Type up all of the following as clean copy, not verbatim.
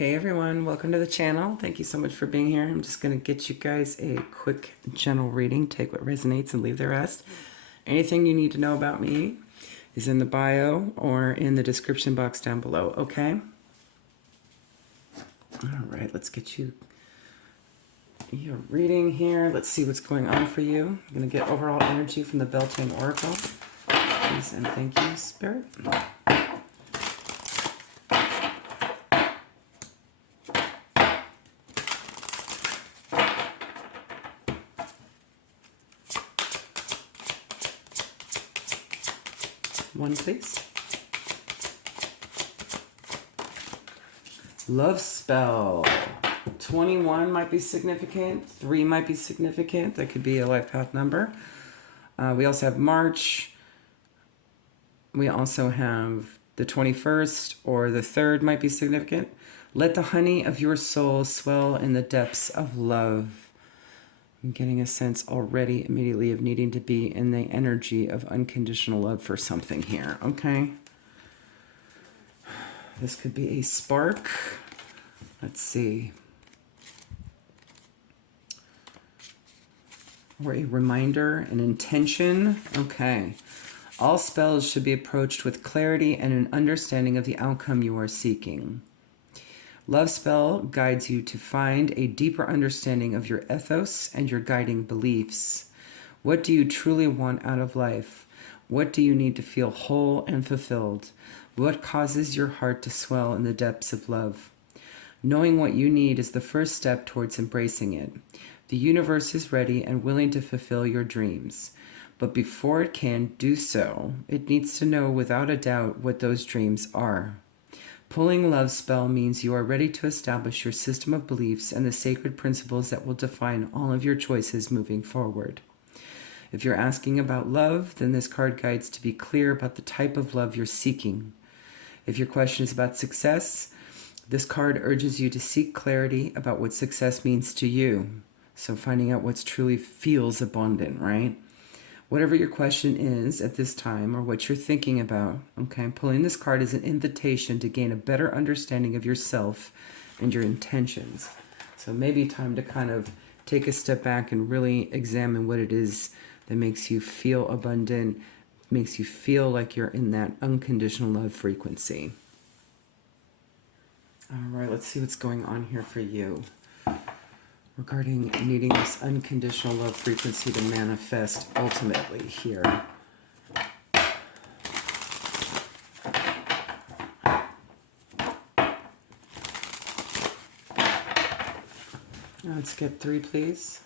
Hey everyone, welcome to the channel. Thank you so much for being here. I'm just going to get you guys a quick general reading. Take what resonates and leave the rest. Anything you need to know about me is in the bio or in the description box down below, okay? All right, let's get you your reading here. Let's see what's going on for you. I'm going to get overall energy from the Beltane Oracle. Please and thank you, Spirit. One, please. Love spell. 21 might be significant. 3 might be significant. That could be a life path number. We also have March. We also have the 21st or the 3rd might be significant. Let the honey of your soul swell in the depths of love. I'm getting a sense already immediately of needing to be in the energy of unconditional love for something here, okay? This could be a spark. Let's see. Or a reminder, an intention. Okay. All spells should be approached with clarity and an understanding of the outcome you are seeking. Love spell guides you to find a deeper understanding of your ethos and your guiding beliefs. What do you truly want out of life? What do you need to feel whole and fulfilled? What causes your heart to swell in the depths of love? Knowing what you need is the first step towards embracing it. The universe is ready and willing to fulfill your dreams. But before it can do so, it needs to know without a doubt what those dreams are. Pulling love spell means you are ready to establish your system of beliefs and the sacred principles that will define all of your choices moving forward. If you're asking about love, then this card guides to be clear about the type of love you're seeking. If your question is about success, this card urges you to seek clarity about what success means to you. So finding out what truly feels abundant, right? Whatever your question is at this time or what you're thinking about, okay, pulling this card is an invitation to gain a better understanding of yourself and your intentions. So maybe time to kind of take a step back and really examine what it is that makes you feel abundant, makes you feel like you're in that unconditional love frequency. All right, let's see what's going on here for you regarding needing this unconditional love frequency to manifest ultimately here. Let's get 3, please.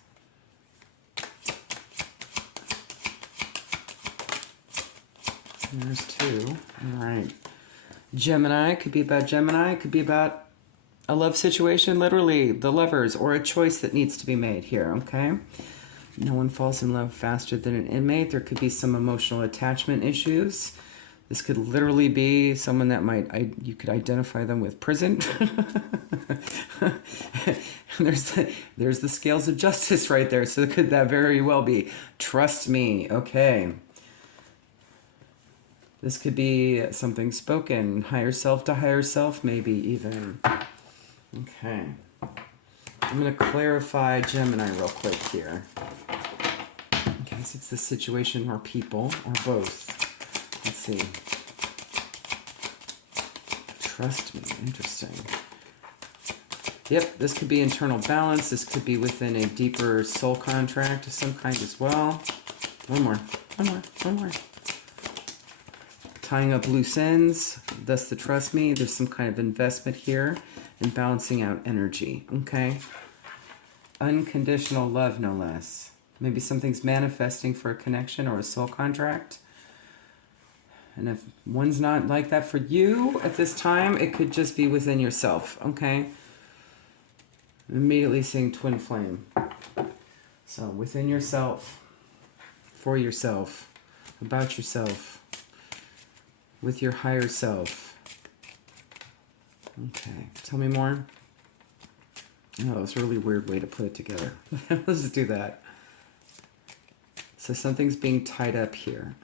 There's 2. All right. Gemini, could be about Gemini, could be about a love situation, literally the lovers, or a choice that needs to be made here, okay? No one falls in love faster than an inmate. There could be some emotional attachment issues. This could literally be someone that you could identify them with prison. There's the scales of justice right there, so could that very well be. Trust me, okay. This could be something spoken, higher self to higher self, maybe even. Okay, I'm going to clarify Gemini real quick here. In case it's the situation or people or both. Let's see. Trust me, interesting. Yep, this could be internal balance. This could be within a deeper soul contract of some kind as well. One more. Tying up loose ends, thus the trust me. There's some kind of investment here. And balancing out energy, okay? Unconditional love, no less. Maybe something's manifesting for a connection or a soul contract. And if one's not like that for you at this time, it could just be within yourself, okay? Immediately seeing twin flame. So within yourself, for yourself, about yourself, with your higher self. Okay, tell me more. Oh, it's a really weird way to put it together. Let's just do that. So something's being tied up here.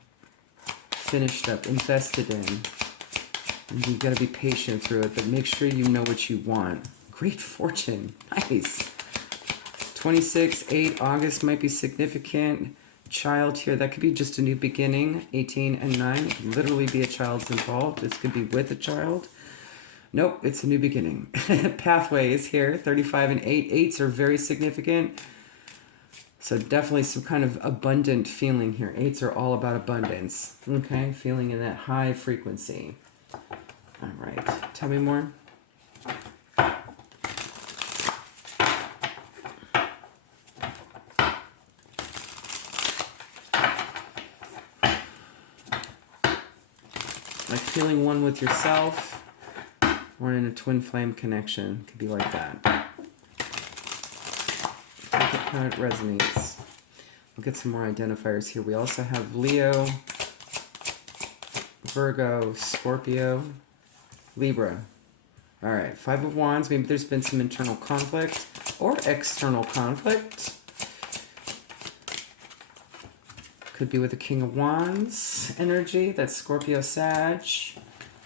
Finished up, invested in. And you've got to be patient through it, but make sure you know what you want. Great fortune. Nice. 26, 8, August might be significant. Child here, that could be just a new beginning. 18 and 9, it could literally be a child's involved. This could be with a child. Nope, it's a new beginning. Pathways here, 35 and 8. 8s are very significant. So definitely some kind of abundant feeling here. 8s are all about abundance. Okay, feeling in that high frequency. All right, tell me more. Like feeling one with yourself or in a twin flame connection. Could be like that. Look at how it resonates. We'll get some more identifiers here. We also have Leo, Virgo, Scorpio, Libra. All right, 5 of Wands. Maybe there's been some internal conflict or external conflict. Could be with the King of Wands energy. That's Scorpio, Sag.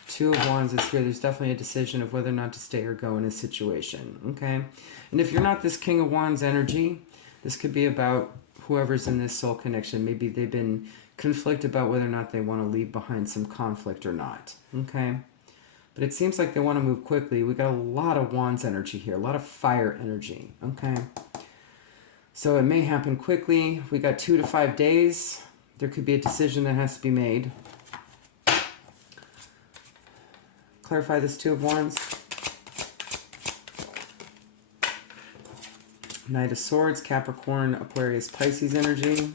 2 of Wands is here. There's definitely a decision of whether or not to stay or go in a situation. Okay, and if you're not this King of Wands energy, this could be about whoever's in this soul connection. Maybe they've been conflicted about whether or not they want to leave behind some conflict or not. Okay. But it seems like they want to move quickly. We got a lot of Wands energy here, a lot of fire energy, okay? So it may happen quickly. We got 2 to 5 days. There could be a decision that has to be made. Clarify this 2 of Wands. Knight of Swords, Capricorn, Aquarius, Pisces energy.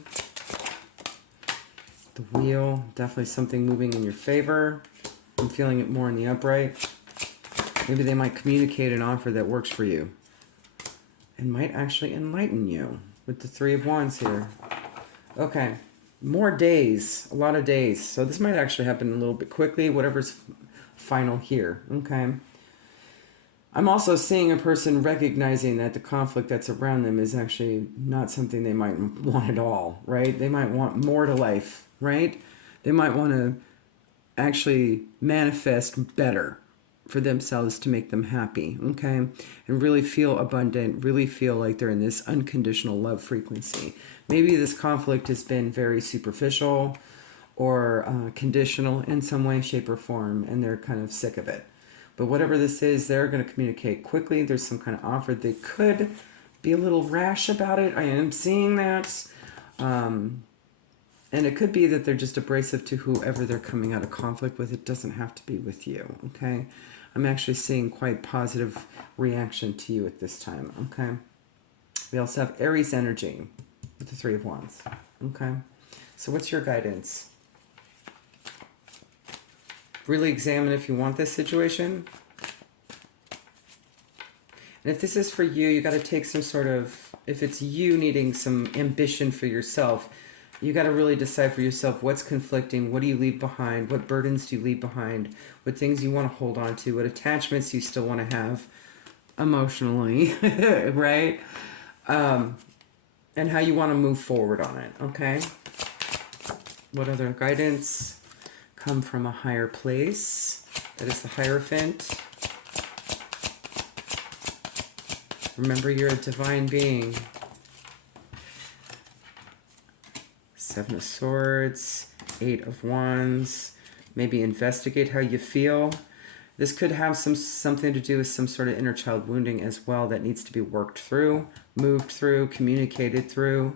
The Wheel, definitely something moving in your favor. I'm feeling it more in the upright. Maybe they might communicate an offer that works for you and might actually enlighten you with the 3 of Wands here. Okay, more days, a lot of days. So this might actually happen a little bit quickly, whatever's final here, okay? I'm also seeing a person recognizing that the conflict that's around them is actually not something they might want at all, right? They might want more to life, right? They might want to actually manifest better for themselves to make them happy, okay? And really feel abundant, really feel like they're in this unconditional love frequency. Maybe this conflict has been very superficial or conditional in some way, shape, or form, and they're kind of sick of it. But whatever this is, they're going to communicate quickly. There's some kind of offer. They could be a little rash about it. I am seeing that. And it could be that they're just abrasive to whoever they're coming out of conflict with. It doesn't have to be with you, okay? I'm actually seeing quite positive reaction to you at this time, okay? We also have Aries energy with the 3 of Wands, okay? So what's your guidance? Really examine if you want this situation. And if this is for you, you got to take some sort of, if it's you needing some ambition for yourself, you got to really decide for yourself what's conflicting, what do you leave behind, what burdens do you leave behind, what things you want to hold on to, what attachments you still want to have emotionally, right? And how you want to move forward on it, okay? What other guidance come from a higher place? That is the Hierophant. Remember, you're a divine being. 7 of Swords, 8 of Wands. Maybe investigate how you feel. This could have something to do with some sort of inner child wounding as well that needs to be worked through, moved through, communicated through,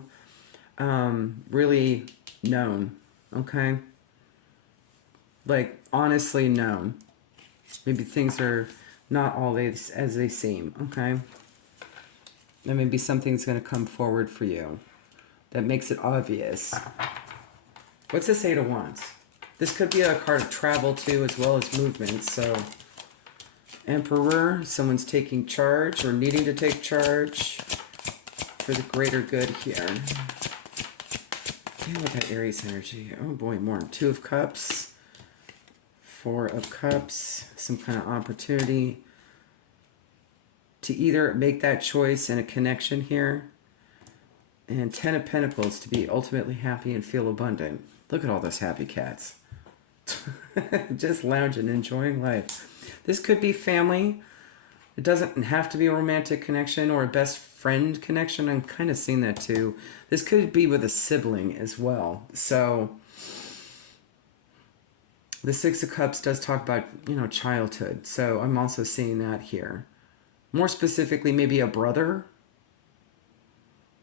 really known, okay? Like, honestly known. Maybe things are not all as they seem, okay? And maybe something's going to come forward for you that makes it obvious. What's this 8 of Wands? This could be a card of travel too, as well as movement. So, Emperor, someone's taking charge or needing to take charge for the greater good here. Okay, look at Aries energy. Oh boy, more. 2 of Cups, 4 of Cups, some kind of opportunity to either make that choice and a connection here. And 10 of Pentacles to be ultimately happy and feel abundant. Look at all those happy cats. Just lounging, enjoying life. This could be family. It doesn't have to be a romantic connection or a best friend connection. I'm kind of seeing that too. This could be with a sibling as well. So the Six of Cups does talk about, childhood. So I'm also seeing that here. More specifically, maybe a brother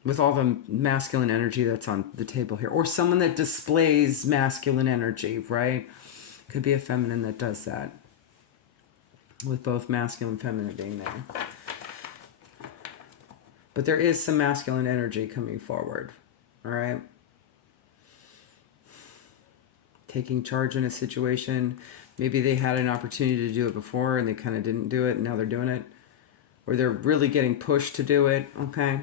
with all the masculine energy that's on the table here. Or someone that displays masculine energy, right? Could be a feminine that does that. With both masculine and feminine being there. But there is some masculine energy coming forward. All right? Taking charge in a situation. Maybe they had an opportunity to do it before and they kind of didn't do it and now they're doing it. Or they're really getting pushed to do it. Okay?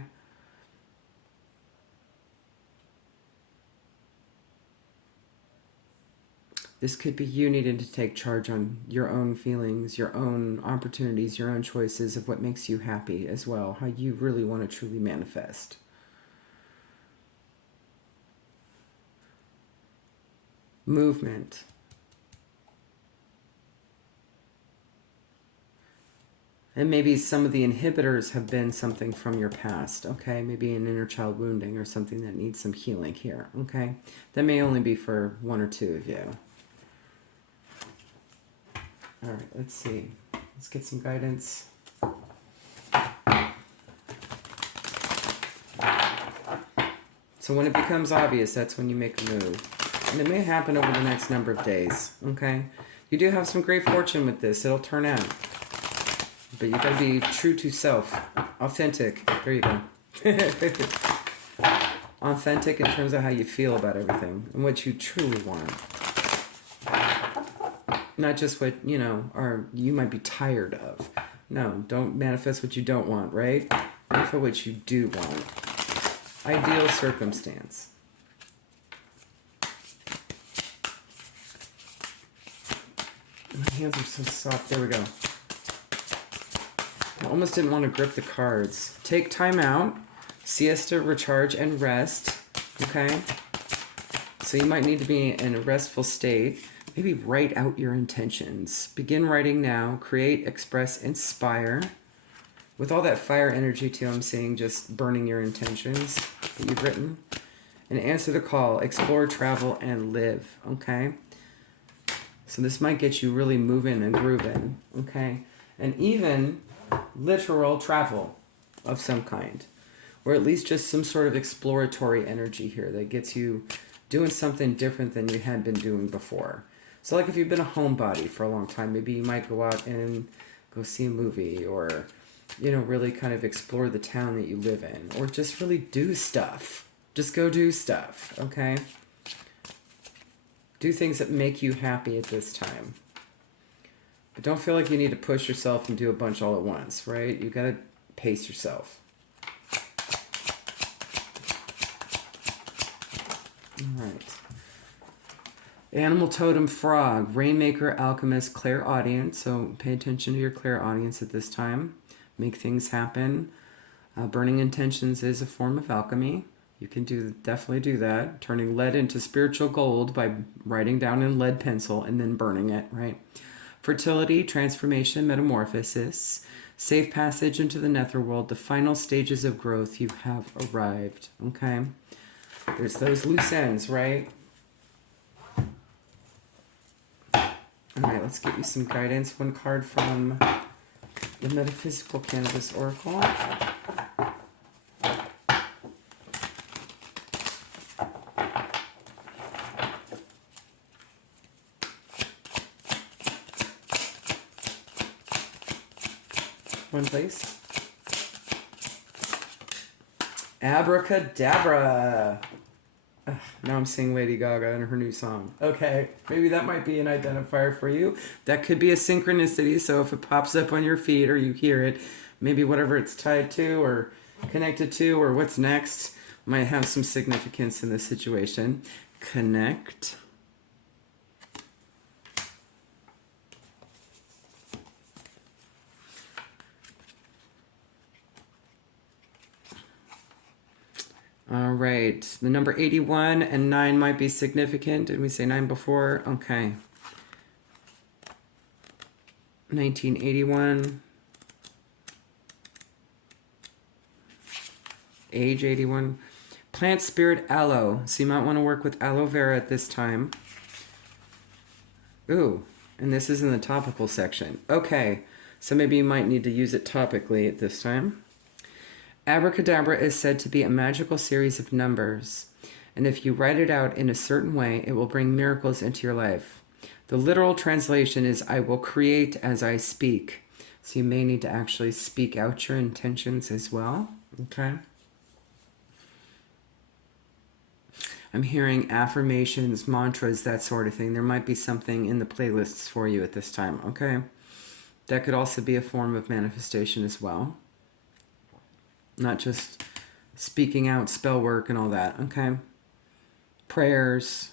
This could be you needing to take charge on your own feelings, your own opportunities, your own choices of what makes you happy as well, how you really want to truly manifest. Movement. And maybe some of the inhibitors have been something from your past, okay? Maybe an inner child wounding or something that needs some healing here, okay? That may only be for one or two of you. All right, let's see. Let's get some guidance. So when it becomes obvious, that's when you make a move. And it may happen over the next number of days, okay? You do have some great fortune with this. It'll turn out. But you got to be true to self. Authentic. There you go. Authentic in terms of how you feel about everything and what you truly want. Not just what, or you might be tired of. No, don't manifest what you don't want, right? Manifest what you do want. Ideal circumstance. My hands are so soft. There we go. I almost didn't want to grip the cards. Take time out. Siesta, recharge, and rest. Okay? So you might need to be in a restful state. Maybe write out your intentions. Begin writing now. Create, express, inspire. With all that fire energy too, I'm seeing just burning your intentions that you've written. And answer the call. Explore, travel, and live. Okay? So this might get you really moving and grooving. Okay? And even literal travel of some kind. Or at least just some sort of exploratory energy here that gets you doing something different than you had been doing before. So like if you've been a homebody for a long time, maybe you might go out and go see a movie or, really kind of explore the town that you live in or just really do stuff. Just go do stuff, okay? Do things that make you happy at this time. But don't feel like you need to push yourself and do a bunch all at once, right? You got to pace yourself. All right. Animal totem frog, rainmaker, alchemist, clairaudience. So pay attention to your clairaudience at this time. Make things happen. Burning intentions is a form of alchemy. You can definitely do that. Turning lead into spiritual gold by writing down in lead pencil and then burning it, right? Fertility, transformation, metamorphosis, safe passage into the netherworld, the final stages of growth. You have arrived, okay? There's those loose ends, right? All right, let's get you some guidance. One card from the Metaphysical Cannabis Oracle. One, please. Abracadabra. Now I'm seeing Lady Gaga and her new song. Okay, maybe that might be an identifier for you. That could be a synchronicity, so if it pops up on your feed or you hear it, maybe whatever it's tied to or connected to or what's next might have some significance in this situation. Connect. All right, the number 81 and 9 might be significant. Did we say 9 before? Okay. 1981. Age 81. Plant spirit aloe. So you might want to work with aloe vera at this time. Ooh, and this is in the topical section. Okay, so maybe you might need to use it topically at this time. Abracadabra is said to be a magical series of numbers, and if you write it out in a certain way, it will bring miracles into your life. The literal translation is, I will create as I speak. So you may need to actually speak out your intentions as well. Okay. I'm hearing affirmations, mantras, that sort of thing. There might be something in the playlists for you at this time, okay? That could also be a form of manifestation as well. Not just speaking out spell work and all that, okay? Prayers,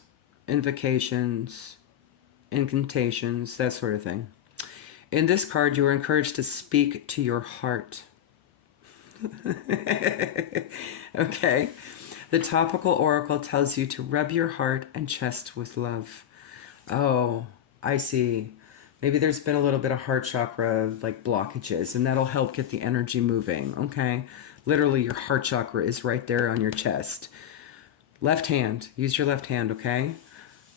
invocations, incantations, that sort of thing. In this card, you are encouraged to speak to your heart. Okay. The topical oracle tells you to rub your heart and chest with love. Oh, I see. Maybe there's been a little bit of heart chakra like blockages, and that'll help get the energy moving, okay? Literally, your heart chakra is right there on your chest. Left hand. Use your left hand, okay?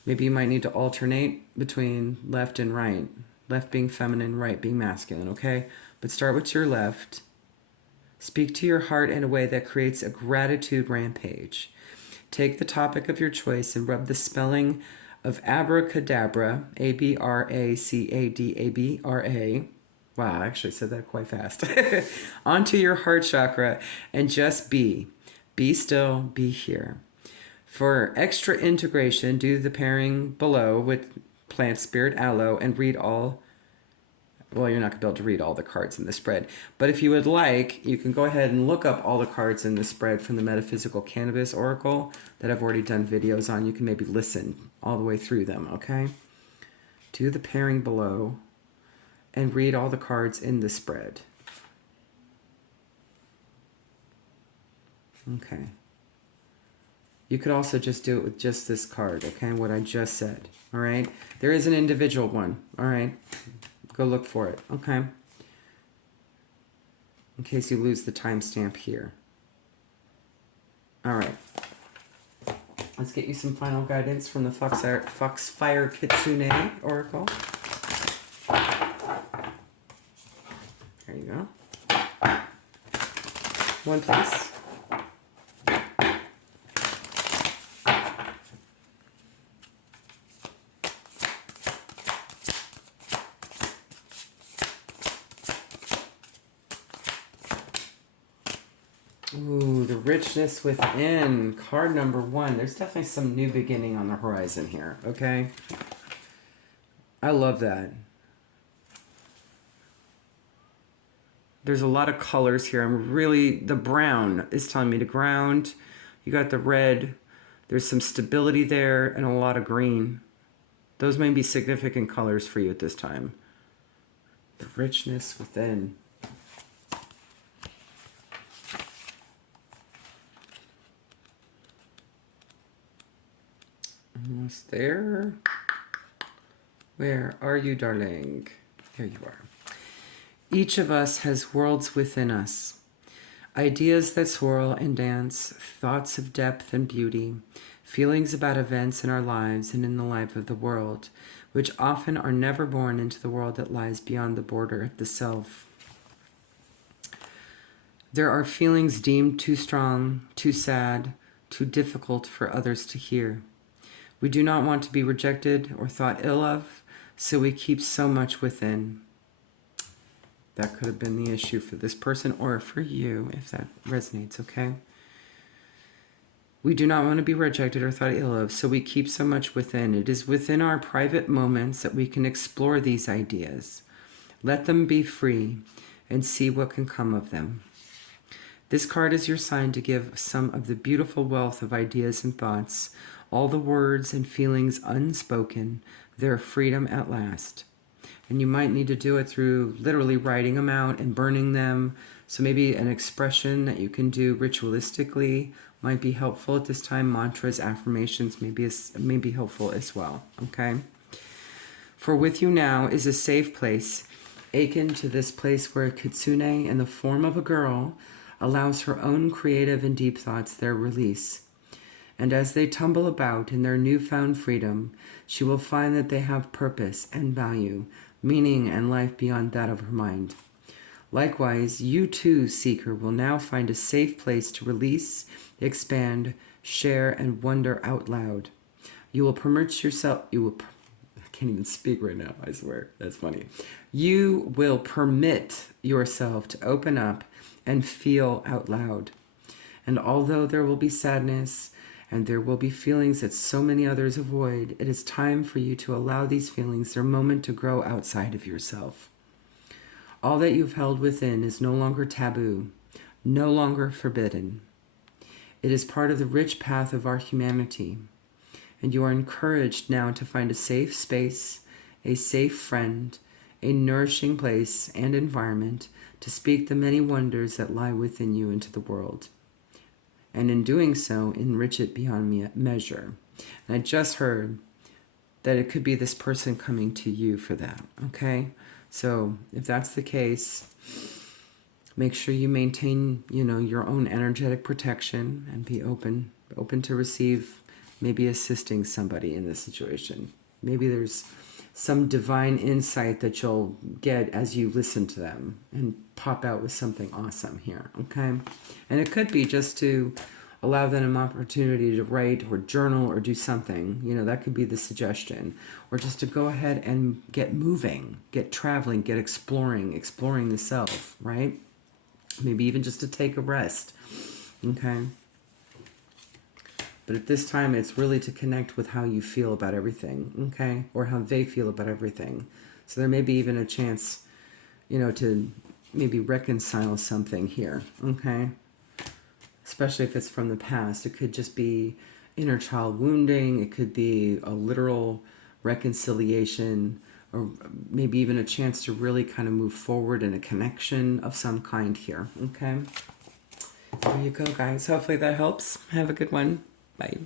Maybe you might need to alternate between left and right. Left being feminine, right being masculine, okay? But start with your left. Speak to your heart in a way that creates a gratitude rampage. Take the topic of your choice and rub the spelling of abracadabra, A-B-R-A-C-A-D-A-B-R-A. Wow, I actually said that quite fast. Onto your heart chakra and just be. Be still, be here. For extra integration, do the pairing below with plant spirit aloe and read all. Well, you're not going to be able to read all the cards in the spread. But if you would like, you can go ahead and look up all the cards in the spread from the Metaphysical Cannabis Oracle that I've already done videos on. You can maybe listen all the way through them, okay? Do the pairing below and read all the cards in the spread. Okay. You could also just do it with just this card, okay? What I just said, all right? There is an individual one, all right? Go look for it, okay? In case you lose the timestamp here. All right. Let's get you some final guidance from the Foxfire Kitsune Oracle. There you go. One, please. Ooh, the richness within. Card number 1. There's definitely some new beginning on the horizon here, okay? I love that. There's a lot of colors here. The brown is telling me to ground. You got the red. There's some stability there and a lot of green. Those may be significant colors for you at this time. The richness within. Almost there. Where are you, darling? There you are. Each of us has worlds within us. Ideas that swirl and dance, thoughts of depth and beauty, feelings about events in our lives and in the life of the world, which often are never born into the world that lies beyond the border of the self. There are feelings deemed too strong, too sad, too difficult for others to hear. We do not want to be rejected or thought ill of, so we keep so much within. That could have been the issue for this person or for you, if that resonates, okay? We do not want to be rejected or thought ill of, so we keep so much within. It is within our private moments that we can explore these ideas. Let them be free and see what can come of them. This card is your sign to give some of the beautiful wealth of ideas and thoughts, all the words and feelings unspoken, their freedom at last. And you might need to do it through literally writing them out and burning them. So maybe an expression that you can do ritualistically might be helpful at this time. Mantras, affirmations may be helpful as well, okay? For with you now is a safe place, akin to this place where a kitsune in the form of a girl allows her own creative and deep thoughts their release. And as they tumble about in their newfound freedom, she will find that they have purpose and value, meaning and life beyond that of her mind. Likewise, you too, seeker, will now find a safe place to release, expand, share, and wonder out loud. You will permit yourself, I can't even speak right now, I swear, that's funny. You will permit yourself to open up and feel out loud. And although there will be sadness, and there will be feelings that so many others avoid, it is time for you to allow these feelings their moment to grow outside of yourself. All that you've held within is no longer taboo, no longer forbidden. It is part of the rich path of our humanity, and you are encouraged now to find a safe space, a safe friend, a nourishing place and environment to speak the many wonders that lie within you into the world. And in doing so, enrich it beyond measure. And I just heard that it could be this person coming to you for that, okay? So if that's the case, make sure you maintain, your own energetic protection and be open to receive maybe assisting somebody in this situation. Maybe there's some divine insight that you'll get as you listen to them and pop out with something awesome here, okay? And it could be just to allow them an opportunity to write or journal or do something. That could be the suggestion. Or just to go ahead and get moving, get traveling, get exploring the self, right? Maybe even just to take a rest, okay? But at this time, it's really to connect with how you feel about everything, okay? Or how they feel about everything. So there may be even a chance, to maybe reconcile something here, okay? Especially if it's from the past. It could just be inner child wounding. It could be a literal reconciliation, or maybe even a chance to really kind of move forward in a connection of some kind here, okay? There you go, guys. Hopefully that helps. Have a good one. Bye.